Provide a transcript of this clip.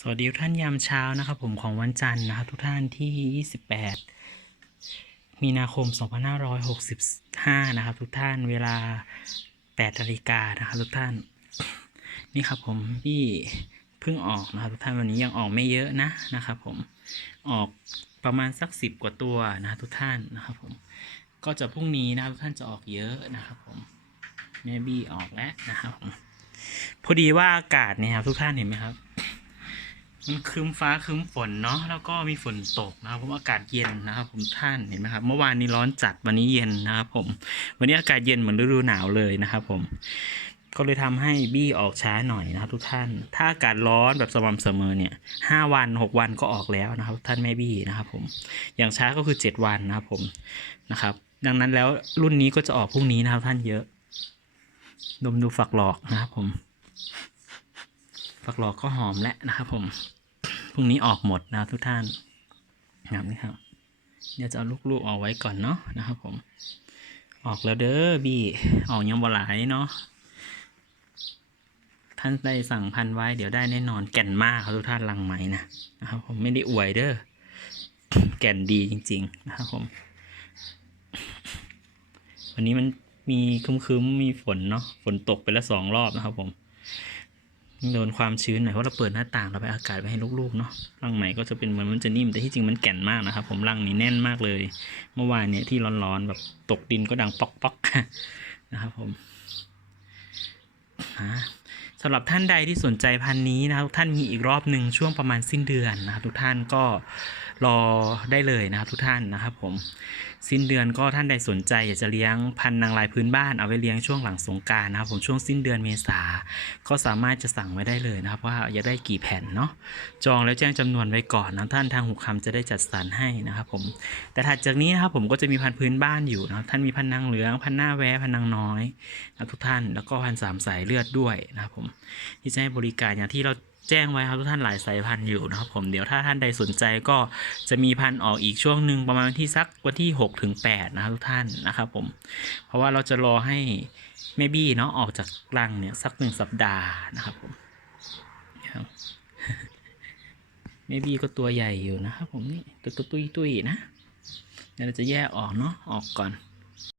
สวัสดีทุกท่านยามเช้านะครับผมของวันจันทร์นะครับทุกท่านที่ 28 มีนาคม 2565 นะครับ ทุกท่านเวลา8นาฬิกานะครับทุกท่าน นี่ครับผมที่เพิ่งออกนะครับทุกท่านวันนี้ยังออกไม่เยอะนะนะครับผมออกประมาณสักสิบกว่าตัวนะครับทุกท่านนะครับผมก็จะพรุ่งนี้นะครับทุกท่านจะออกเยอะนะครับผมแม่บี้ออกแล้วนะครับผมพอดีว่าอากาศเนี่ยครับทุกท่านเห็นไหมครับ มันครึ้มฟ้าครึ้มฝนเนาะแล้วก็มีฝนตกนะครับผมอากาศเย็นนะครับ ผมท่านเห็นไหมครับ เมื่อวานนี้ร้อนจัดวันนี้เย็นนะครับ ผม วันนี้อากาศเย็นเหมือนฤดูหนาวเลยนะครับ ผม ก็เลยทำให้บี้ออกช้าหน่อยนะครับ ทุกท่าน ถ้าอากาศร้อนแบบสม่ำเสมอเนี่ยห้าวันหกวันก็ออกแล้วนะครับ ท่านแม่บี้นะครับ ผม อย่างช้าก็คือเจ็ดวันนะครับ ผมนะครับ ดังนั้นแล้วรุ่นนี้ก็จะออกพรุ่งนี้นะครับ ท่านเยอะ ดมดูฝักหลอกนะครับ ผม ฝักหลอกก็หอมแล้วนะครับผม พรุ่งนี้ออกหมดนะทุกท่านนะครับนี่ครับ เดี๋ยวจะเอาลูกๆออกไว้ก่อนเนาะนะครับผม ออกแล้วเด้อบี้ออกยังบ่หลายเนาะ ท่านได้สั่งพันไว้เดี๋ยวได้แน่นอนแก่นมากครับทุกท่านลังไหมนะนะครับผมไม่ได้อวยเด้อ แก่นดีจริง ๆ นะครับผม วันนี้มันมีคึ้มๆมีฝนเนาะ ฝนตกไปแล้วสองรอบนะครับผม โดนความชื้นหน่อยเพราะเราเปิดหน้าต่างเราไปอากาศไปให้ลูกๆเนาะรังไหมก็จะเป็นเหมือนมันจะนิ่มแต่ที่จริงมันแก่นมากนะครับ ผมรังนี้แน่นมากเลย เมื่อวานเนี่ยที่ร้อนๆแบบตกดินก็ดังป๊อกป๊อกๆนะครับผมอ่า สำหรับท่านใดที่สนใจพันนี้นะครับทุกท่านมีอีกรอบหนึ่งช่วงประมาณสิ้นเดือนนะครับทุกท่านก็รอได้เลยนะครับทุกท่านนะครับผมสิ้นเดือนก็ท่านใดสนใจอยากจะเลี้ยงพันนางลายพื้นบ้านเอาไว้เลี้ยงช่วงหลังสงการนะครับผมช่วงสิ้นเดือนเมษาก็สามารถจะสั่งไว้ได้เลยนะครับ ว่าอยากได้กี่แผ่นเนาะจองแล้วแจ้งจำนวนไว้ก่อนนะท่านทางหุกคำจะได้จัดสรรให้นะครับผมแต่ถัดจากนี้นะครับผมก็จะมีพันพื้นบ้านอยู่นะครับท่านมีพันนางเหลืองพันหน้าแวะพันนางน้อยนะทุกท่านแล้วก็พันสามสายเลือดด้วยนะครับผมที่จะให้บริการอย่างที่เราแจ้งไว้ครับทุกท่านหลายสายพันธุ์อยู่นะครับผมเดี๋ยวถ้าท่านใดสนใจก็จะมีพันธุ์ออกอีกช่วงหนึ่งประมาณวันที่สักวันที่6ถึง8นะครับทุกท่านนะครับผมเพราะว่าเราจะรอให้แม่บี้เนาะออกจากรังเนี่ยสักหนึ่งสัปดาห์นะครับผมแม่บี้ก็ตัวใหญ่อยู่นะครับผมนี่ตัวตุ้ยตุ้ยนะเดี๋ยวเราจะแยกออกเนาะออกก่อน